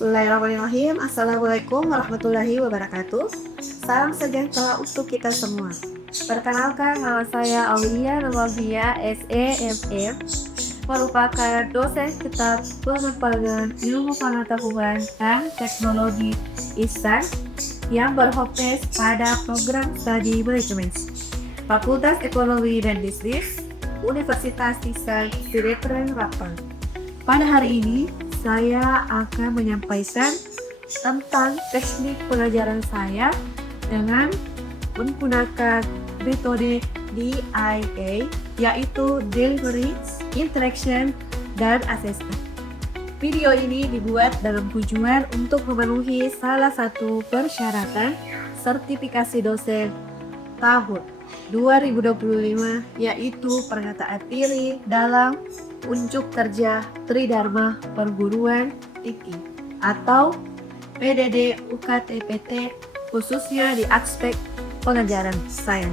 Bismillahirrahmanirrahim. Assalamualaikum warahmatullahi wabarakatuh. Salam sejahtera untuk kita semua. Perkenalkan, nama saya Aulia Novia SEMM, merupakan dosen kitab pengembangan ilmu pengetahuan dan teknologi ISTAN yang berfokus pada program studi manajemen Fakultas Ekonomi dan Bisnis Universitas ISTAN Sideretan Rapang. Pada hari ini saya akan menyampaikan tentang teknik pengajaran saya dengan menggunakan metode DIA, yaitu Delivery, Interaction, dan Assessment. Video ini dibuat dalam tujuan untuk memenuhi salah satu persyaratan sertifikasi dosen tahun 2025, yaitu pernyataan diri dalam unjuk kerja Tridharma Perguruan Tinggi atau PDD UKT-PT, khususnya di aspek pengajaran sains.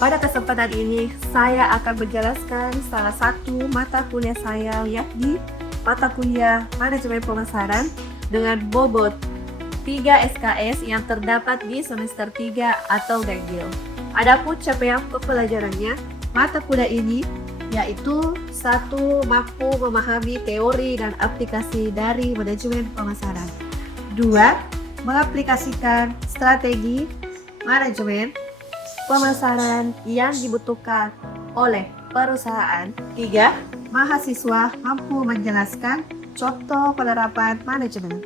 Pada kesempatan ini saya akan menjelaskan salah satu mata kuliah saya, yakni mata kuliah Manajemen Pemasaran dengan bobot 3 SKS yang terdapat di semester 3 atau ganjil. Adapun capaian pembelajarannya, mata kuliah ini yaitu 1. Mampu memahami teori dan aplikasi dari manajemen pemasaran. 2. Mengaplikasikan strategi manajemen pemasaran yang dibutuhkan oleh perusahaan. 3. Mahasiswa mampu menjelaskan contoh penerapan manajemen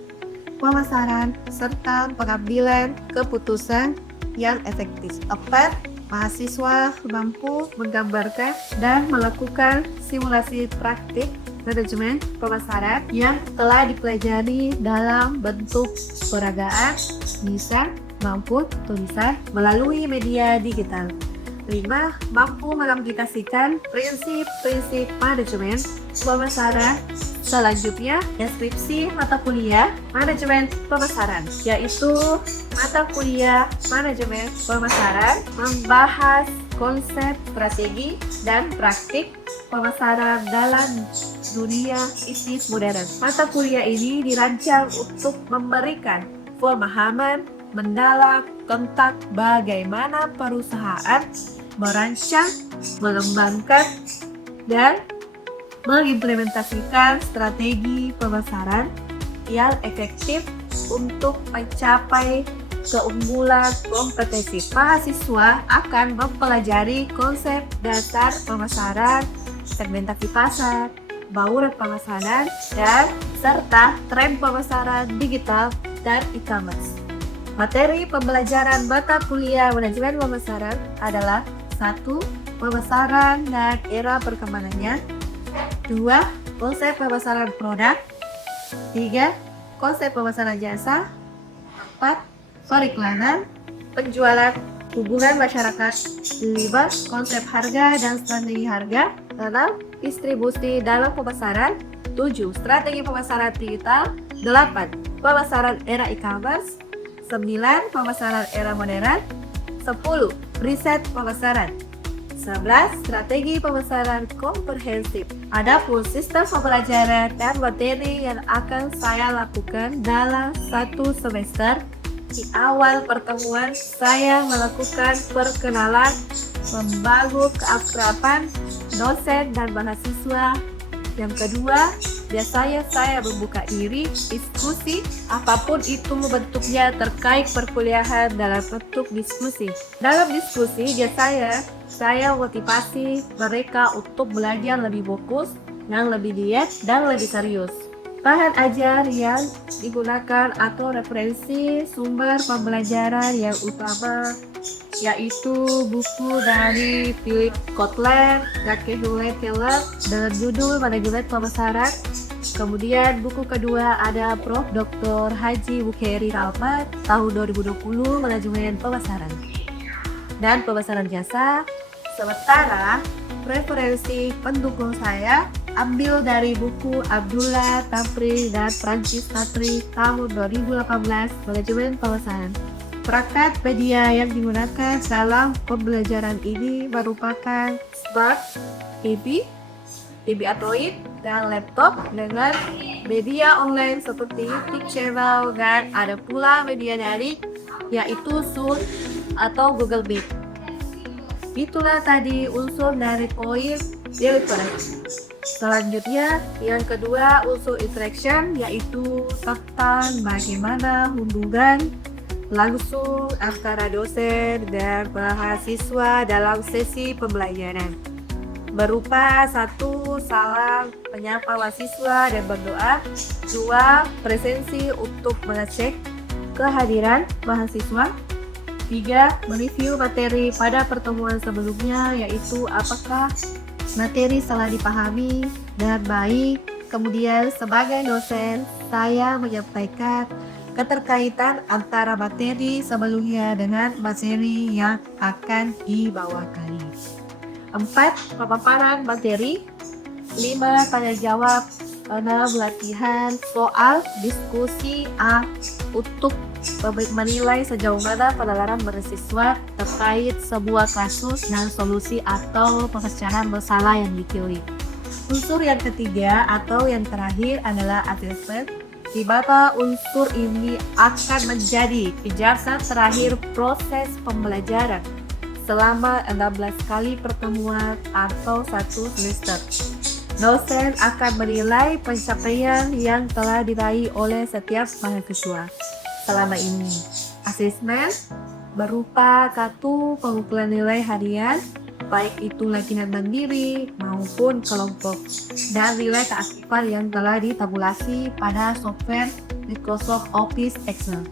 pemasaran serta pengambilan keputusan yang efektif. 4. Mahasiswa mampu menggambarkan dan melakukan simulasi praktik manajemen pemasaran yang telah dipelajari dalam bentuk peragaan, lisan, maupun tulisan melalui media digital. 5. Mampu mengaplikasikan prinsip-prinsip manajemen pemasaran. Selanjutnya, deskripsi mata kuliah manajemen pemasaran, yaitu mata kuliah manajemen pemasaran membahas konsep, strategi, dan praktik pemasaran dalam dunia bisnis modern. Mata kuliah ini dirancang untuk memberikan pemahaman mendalam tentang bagaimana perusahaan merancang, mengembangkan, dan mengimplementasikan strategi pemasaran yang efektif untuk mencapai keunggulan kompetitif. Mahasiswa akan mempelajari konsep dasar pemasaran, segmentasi pasar, bauran pemasaran, dan serta tren pemasaran digital dan e-commerce. Materi pembelajaran mata kuliah manajemen pemasaran adalah 1. Pemasaran dan era perkembangannya. 2. Konsep pemasaran produk. 3. Konsep pemasaran jasa. 4. Periklanan, penjualan, hubungan masyarakat. 5. Konsep harga dan strategi harga. 6. Distribusi dalam pemasaran. 7. Strategi pemasaran digital. 8. Pemasaran era e-commerce. 9. Pemasaran era modern. 10. Riset pemasaran. 11. Strategi pemasaran komprehensif. Adapun sistem pembelajaran dan materi yang akan saya lakukan dalam satu semester. Di awal pertemuan, saya melakukan perkenalan, membangun keakraban dosen dan mahasiswa. Yang kedua, biasanya saya membuka diri, diskusi, apapun itu bentuknya terkait perkuliahan dalam bentuk diskusi. Dalam diskusi, biasanya saya motivasi mereka untuk belajar lebih fokus, yang lebih giat, dan lebih serius. Bahan ajar yang digunakan atau referensi sumber pembelajaran yang utama yaitu buku dari Philip Kotler, Jacques Hewlett-Packard dengan judul Manajemen Pemasaran. Kemudian buku kedua ada Prof. Dr. Haji Bukhari Rahmat tahun 2020 Manajemen Pemasaran dan Pemasaran Jasa. Sementara referensi pendukung saya ambil dari buku Abdullah Tampri dan Francis Tatri tahun 2018 Manajemen Pemasaran. Perangkat media yang digunakan dalam pembelajaran ini merupakan Smart TV, TV Android, dan laptop dengan media online seperti YouTube channel, dan ada pula media daring yaitu Zoom atau Google Meet. Itulah tadi unsur dari poin delivery. Selanjutnya, yang kedua unsur interaction yaitu tentang bagaimana hubungan langsung antara dosen dan mahasiswa dalam sesi pembelajaran. Berupa 1. Salam menyapa mahasiswa dan berdoa. 2. Presensi untuk mengecek kehadiran mahasiswa. 3. Mereview materi pada pertemuan sebelumnya, yaitu apakah materi telah dipahami dan baik. Kemudian sebagai dosen, saya menyampaikan keterkaitan antara materi sebelumnya dengan materi yang akan dibawakan. 4. Pemaparan materi. 5. Tanya jawab. 6. Latihan soal diskusi A untuk menilai sejauh mana penalaran mahasiswa terkait sebuah kasus dan solusi atau pemecahan masalah yang dipilih. Unsur yang ketiga atau yang terakhir adalah assessment, di mana unsur ini akan menjadi ijazah terakhir proses pembelajaran selama 16 kali pertemuan atau 1 semester. Dosen akan menilai pencapaian yang telah diraih oleh setiap mahasiswa selama ini. Asesmen berupa kartu pengumpulan nilai harian, baik itu latihan mandiri maupun kelompok, dan nilai keaktifan yang telah ditabulasi pada software Microsoft Office Excel.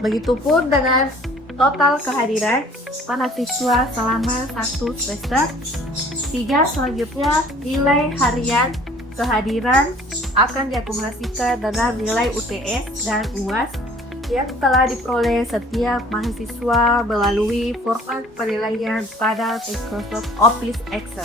Begitupun dengan total kehadiran mahasiswa selama 1 semester. 3. Selanjutnya, nilai harian kehadiran akan diakumulasikan dengan nilai UTS dan UAS yang telah diperoleh setiap mahasiswa melalui format penilaian pada Microsoft Office Excel.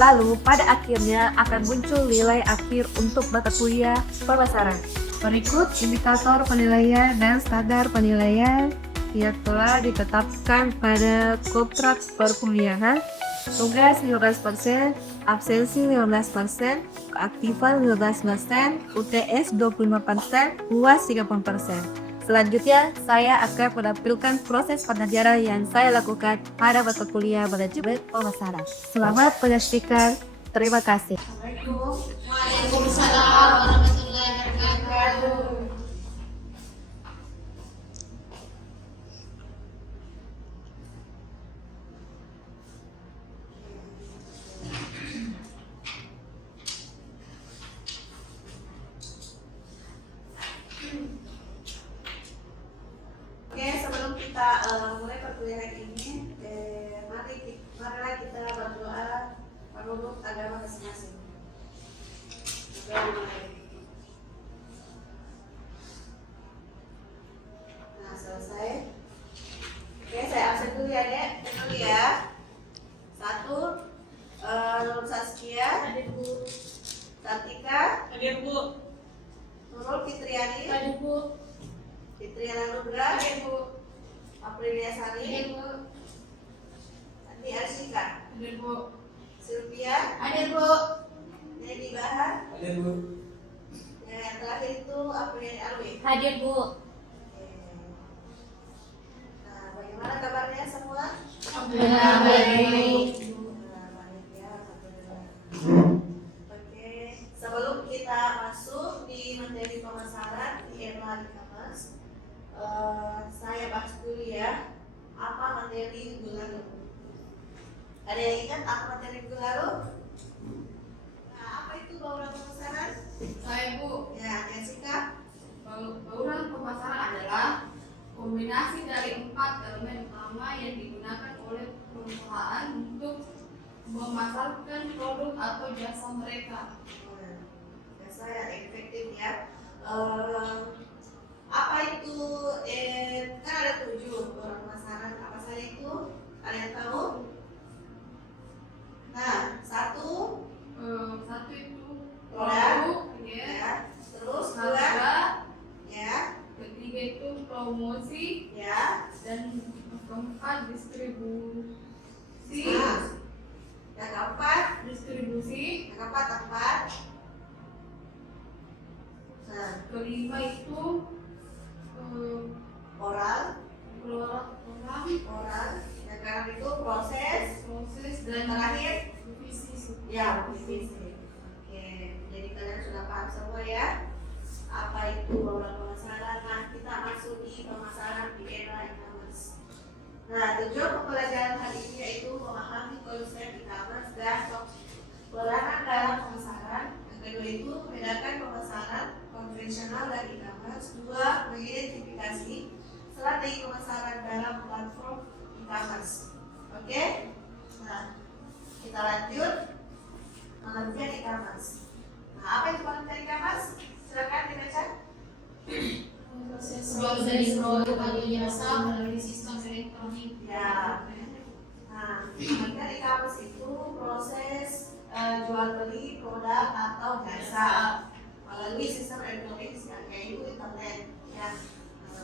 Lalu pada akhirnya akan muncul nilai akhir untuk mata kuliah pemasaran. Berikut indikator penilaian dan standar penilaian yang telah ditetapkan pada kontrak perkuliahan. Tugas 15%, absensi 15%, keaktifan 15%, UTS 25%, UAS 30%. Selanjutnya, saya akan menampilkan proses pengajaran yang saya lakukan pada mata kuliah manajemen pemasaran. Selamat menyaksikan. Terima kasih. Waalaikumsalam warahmatullahi wabarakatuh. Oke, sebelum kita mulai perkuliahan ini, marilah kita berdoa menurut agama masing-masing. Nah, selesai. Oke, saya absen dulu ya, Dek. Dulu ya. 1. Nurul Saskia. Hadir Bu. Sartika. Hadir Bu. Nurul Fitriani. Hadir Bu. Fitriana Nugra. Hadir Bu. Aprilia Sari. Hadir Bu. Andi Arsika. Hadir Bu. Sylvia. Hadir Bu. Nedi Bahar. Hadir Bu. Yang terakhir itu Aprilia Alwi. Hadir Bu. Nah, bagaimana kabarnya semua? Alhamdulillah baik. Nah, baik ya, alhamdulillah. Oke, sebelum kita masuk di materi pemasaran di EMA e-commerce, saya bahas dulu ya, apa materi minggu lalu. Ada yang ingat apa materi minggu lalu? Nah, apa itu bauran pemasaran? Saya Bu. Ya, Jessica. Bauran pemasaran adalah kombinasi dari 4 elemen utama yang digunakan oleh perusahaan untuk memasarkan produk atau jasa mereka. Jasa yang efektif ya. Apa itu? Kan ada 7 bauran pemasaran. Apa saja itu? Ada yang tahu? Nah, 1 Satu itu Produk. produk, ya. ya. Terus 2 Harga, ya, ketiga itu promosi, ya. dan keempat distribusi. Nah, yang keempat, Distribusi, yang keempat tempat. proses Dan dan terakhir, revisi. ya revisi. Oke, jadi kalian sudah paham semua ya apa itu modal pemasaran. Nah, kita masuk di pemasaran di era e-commerce. Nah, tujuan pembelajaran hari ini yaitu memahami konsep e-commerce dan peranan dalam pemasaran. Yang kedua itu membedakan pemasaran konvensional dan e-commerce. Dua, mengidentifikasi strategi pemasaran dalam platform e-commerce. Oke? Nah, kita lanjut pengertian e-commerce. Nah, apa itu pengertian e-commerce? Silakan dibaca. Proses jual beli produk atau jasa melalui sistem elektronik. Ya. Nah, pengertian e-commerce itu proses jual beli produk atau jasa melalui sistem elektronik, yaitu internet. Ya,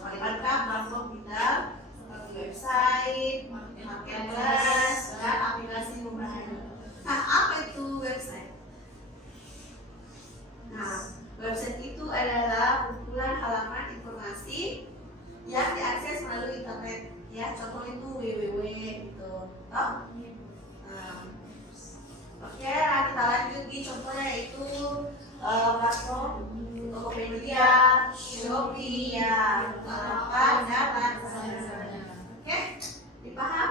melibatkan platform digital seperti website, marketplace, dan aplikasi mobile. Nah, apa itu website? Nah, website itu adalah kumpulan halaman informasi yang diakses melalui internet. Ya, contoh itu www gitu. Toh? Oke, nah kita lanjut di contohnya yaitu platform Tokopedia, Shopee, ya, Bukalapak, dan lain-lain. Oke, dipaham?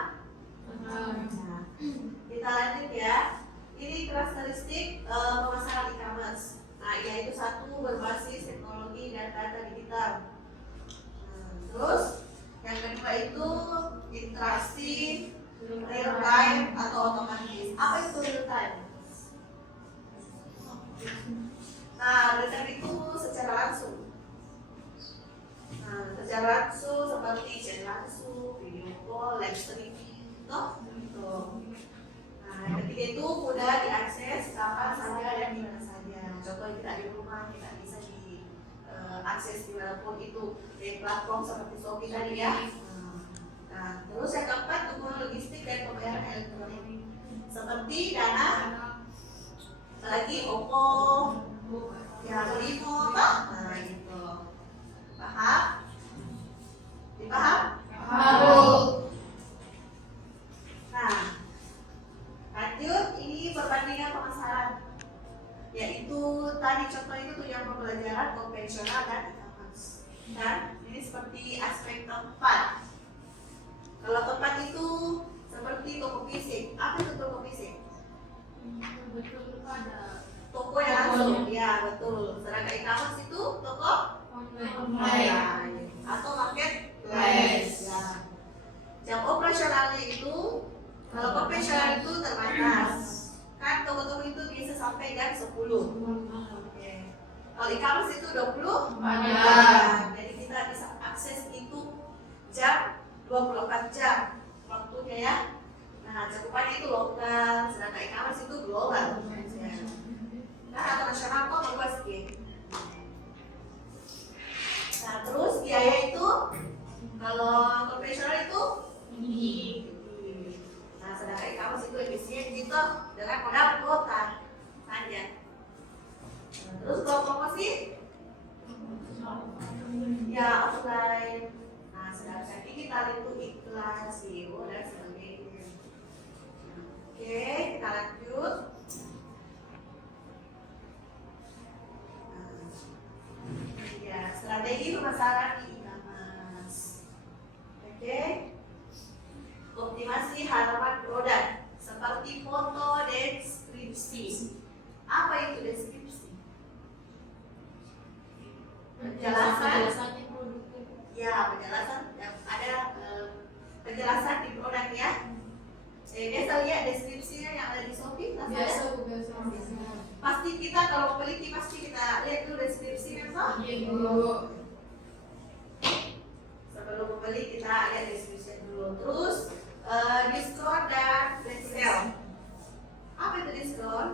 Nah, kita lanjut ya. Ini karakteristik pemasaran e-commerce. Nah, yaitu satu, berbasis teknologi dan data digital. Terus yang kedua itu interaksi real time atau otomatis. Apa itu real time? Nah, real time itu secara langsung. Nah, secara langsung seperti chat langsung, video call, live streaming, toh? Nah, yang ketiga itu mudah diakses kapan saja dan di mana saja. Contoh kita di rumah, kita bisa diakses dimanapun itu di platform seperti Shopee tadi ya. Nah, terus yang keempat dukungan logistik dan pembayaran elektronik seperti Dana, lagi Oppo, ya Limo, nah gitu. Paham? Dipaham? Nah, lanjut ini perbandingan pemasaran, yaitu tadi contoh itu tujuan pembelajaran konvensional dan e-commerce. Dan ini seperti aspek tempat. Kalau tempat itu seperti toko fisik. Apa itu toko fisik? Betul ada Toko yang langsung. Ya betul. Sedangkan e-commerce itu toko online atau marketplace. Ya. Jam operasionalnya itu, kalau konvensional itu terbatas. Kan toko-toko itu bisa sampai jam 10. Oke. Kalau e-commerce itu 20. Banyak. Jadi kita bisa akses itu jam 24 jam waktunya ya. Nah, cakupannya itu lokal, sedangkan e-commerce itu global. Ya. Nah, atau nasional kok luas gitu. Nah, terus biaya itu kalau konvensional itu tinggi. Nah, sedangkan e-commerce itu efisien gitu dengan modal kuota saja. Nah, terus kalau promosi ya offline. Nah, sedangkan digital itu iklan, SEO dan sebagainya. Oke, kita lanjut. Ya, strategi pemasaran di e-commerce. Oke. Optimasi halaman produk seperti foto, deskripsi. Apa itu deskripsi? Penjelasan. Ya, penjelasan yang ada penjelasan di produk ya. Biasa lihat deskripsinya yang ada di Shopee. biasa. Pasti kita kalau membeli pasti kita lihat dulu deskripsinya toh. Sebelum membeli kita lihat deskripsi dulu. Terus diskon dan flash sale. Apa itu diskon?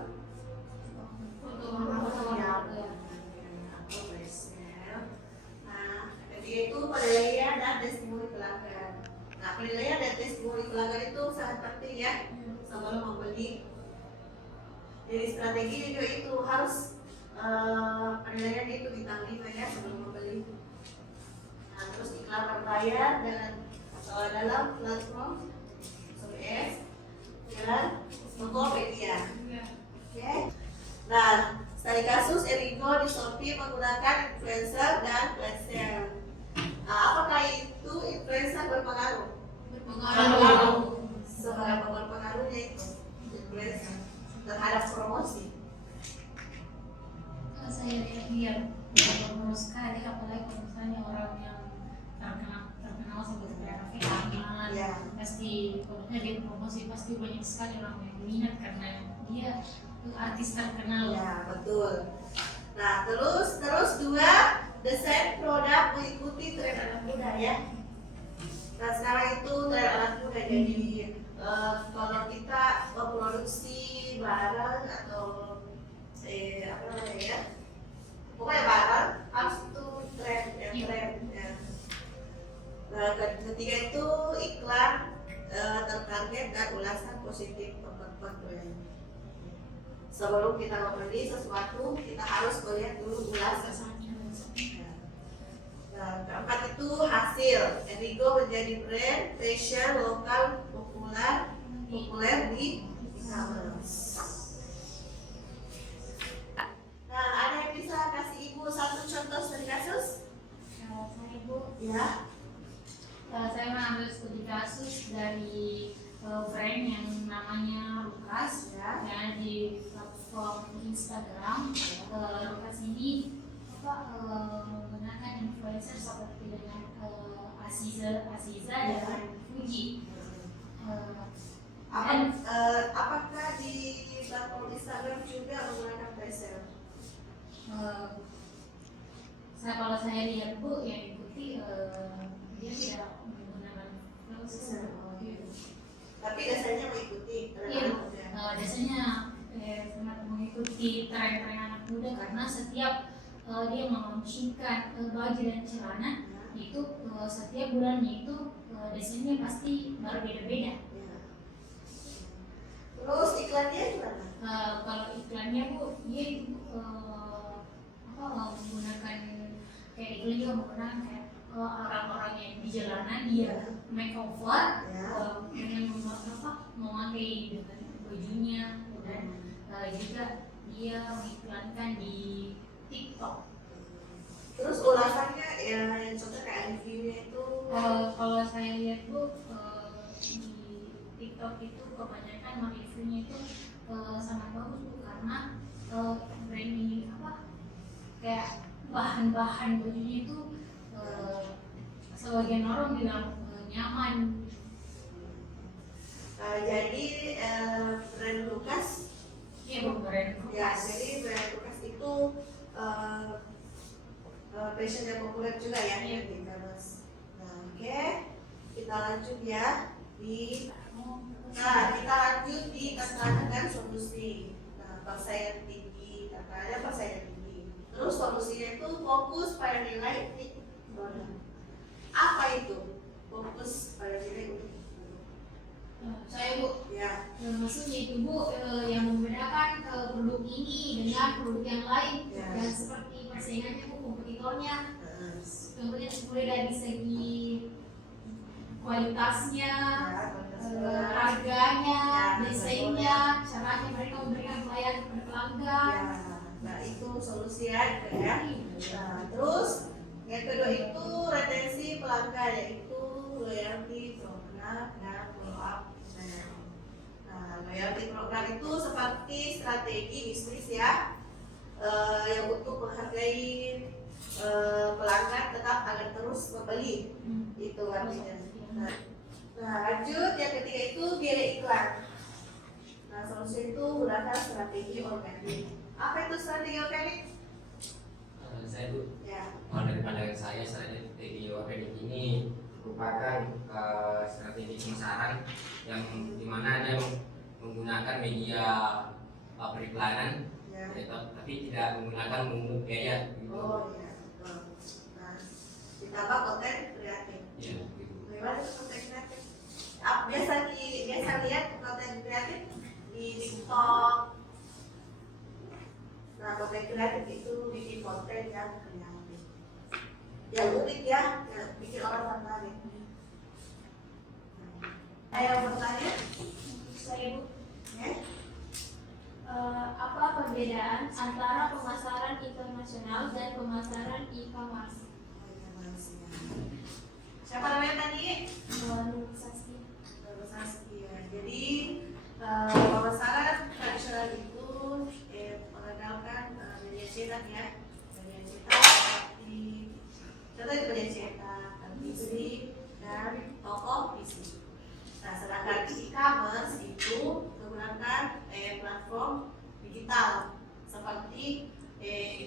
Nah, ketiga itu penilaian dan testimoni pelanggan. Nah, penilaian dan testimoni pelanggan itu sangat penting ya sebelum membeli. Jadi strategi juga itu harus penilaian itu bintang 5 ya sebelum membeli. Nah, terus iklan berbayar dalam platform SOS, Shopee menggunakan influencer dan flash sale. Nah, apakah itu influencer berpengaruh? Berpengaruh. Seberapa berpengaruhnya itu influencer terhadap promosi? Kalau saya lihat berpengaruh sekali, apalagi kalau misalnya orang yang terkenal sebagai kreatif aman, Ya. pasti kalau dia promosi pasti banyak sekali orang yang minat karena dia artis terkenal. Ya, betul. Nah, terus dua, desain produk mengikuti tren anak muda ya. Nah, sekarang itu tren anak muda, jadi kalau kita memproduksi barang atau apa namanya ya, pokoknya barang harus itu tren ya. Nah, ketiga itu iklan tertarget dan ulasan positif teman-teman brand. Sebelum kita membeli sesuatu, kita harus melihat dulu ulasannya. Nah, keempat itu hasil. Erigo menjadi brand fashion lokal populer di e-commerce. Nah, ada yang bisa kasih ibu satu contoh studi kasus? Kalau saya Bu, Ya. saya mengambil studi kasus dari brand yang namanya Lukas Ya. ya, di platform Instagram. Lukas ini menggunakan influencer seperti dengan Aziza dan Fuji. Apakah di platform Instagram juga menggunakan flash Kalau saya lihat Bu yang ikuti dia tidak menggunakan influencer. tapi dasarnya mengikuti Iya, biasanya sangat mengikuti tren-tren anak muda karena setiap dia melaunchingkan baju dan celana itu setiap bulannya itu desainnya pasti berbeda-beda. Terus iklannya gimana? Kalau iklannya Bu, dia itu menggunakan kayak iklan juga menggunakan kayak orang-orang yang di jalanan dia makeover dengan memakai dengan bajunya dan juga dia mengiklankan di TikTok. Terus ulasannya yang contoh kayak reviewnya itu Kalau saya lihat Bu di TikTok itu kebanyakan reviewnya itu sangat bagus Bu karena brand ini kayak bahan-bahan bajunya itu sebagian orang bilang nyaman. jadi brand Lukas Iya Bu, brand ya, Lukas. jadi brand Lukas itu fashion yang populer juga ya Iya. di e-commerce. Nah, oke, kita lanjut ya kita lanjut di tantangan dan solusi. Nah, persaingan tinggi, tantangannya persaingan tinggi. Terus solusinya itu fokus pada nilai unik produk. Apa itu fokus pada nilai unik? Saya Bu, Ya, maksudnya itu Bu yang membedakan produk ini dengan produk yang lain Ya. dan seperti persaingannya Bu, kompetitornya. Contohnya mulai dari segi kualitasnya, harganya, desainnya, caranya mereka memberikan pelayanan kepada pelanggan. ya. Nah, itu solusi ya. Nah, terus yang kedua itu retensi pelanggan, yaitu loyalty program dan follow up. Nah, loyalty program itu seperti strategi bisnis ya, yang untuk menghargai pelanggan tetap agar terus membeli. Itu artinya. Nah, lanjut yang ketiga itu biaya iklan. Nah, solusi itu gunakan strategi organik. Apa itu strategi organik? Saya Bu, Ya. kalau dari pandangan saya strategi organik ini merupakan strategi pemasaran yang dimana dia menggunakan media periklanan, Ya. tapi tidak menggunakan memungut biaya. Gitu. Oh iya, betul. Nah, ditambah konten kreatif. Ya, gitu. Bagaimana itu konten kreatif? Biasa lihat konten kreatif di TikTok. Nah, konten kreatif itu bikin konten yang kreatif, yang unik ya, yang bikin orang tertarik. Ada yang bertanya? Saya Bu, Ya? Apa perbedaan antara pemasaran internasional dan pemasaran e-commerce? Siapa namanya tadi? Saskia. Saskia. Jadi pemasaran tradisional itu mengandalkan media cetak ya, media cetak seperti contoh itu media cetak, TV, dan toko fisik. Nah, sedangkan e-commerce itu menggunakan platform digital seperti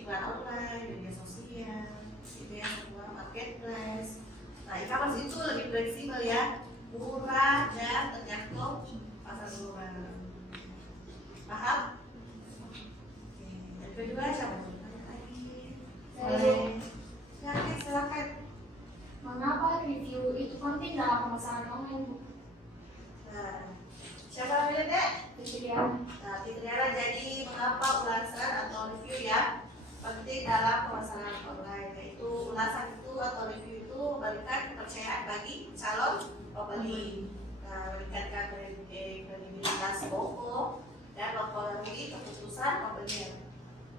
iklan online, media sosial, gitu ya, semua marketplace. Nah, e-commerce itu lebih fleksibel ya, murah dan terjangkau pasar global. Paham? Yang kedua siapa? Lagi. Boleh. Ya, oke, silakan. Mengapa review itu penting dalam pemasaran online, Bu? Nah, siapa namanya Dek? Fitriana. Nah, Fitriana, jadi mengapa ulasan atau review ya penting dalam pemasaran online? Yaitu ulasan itu atau review itu memberikan kepercayaan bagi calon pembeli. Nah, meningkatkan kredibilitas toko dan mempengaruhi keputusan pembelian.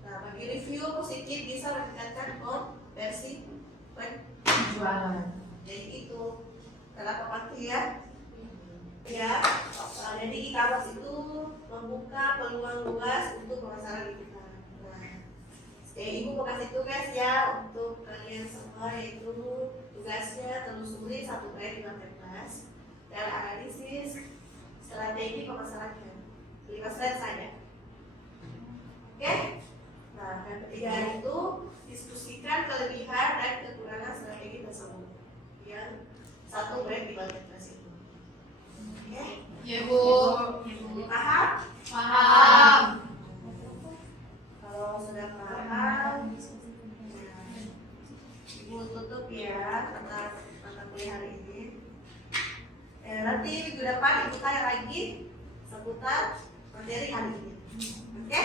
Nah, bagi review positif bisa meningkatkan konversi penjualan. Jadi itu kenapa penting ya? Ya, jadi e-commerce itu membuka peluang luas untuk pemasaran digital. Nah, Ibu mau kasih tugas ya untuk kalian semua, yaitu tugasnya telusuri satu brand di marketplace dan analisis strategi pemasarannya. 5 slide saja. Oke? Nah, yang ketiga itu diskusikan kelebihan dan kekurangan strategi tersebut. Yang satu brand di marketplace itu. Oke? Ya Bu. Jadi paham? Paham. Kalau sudah paham, Ibu tutup ya tentang mata kuliah hari ini. Nanti minggu depan Ibu tanya lagi seputar materi hari ini. Oke?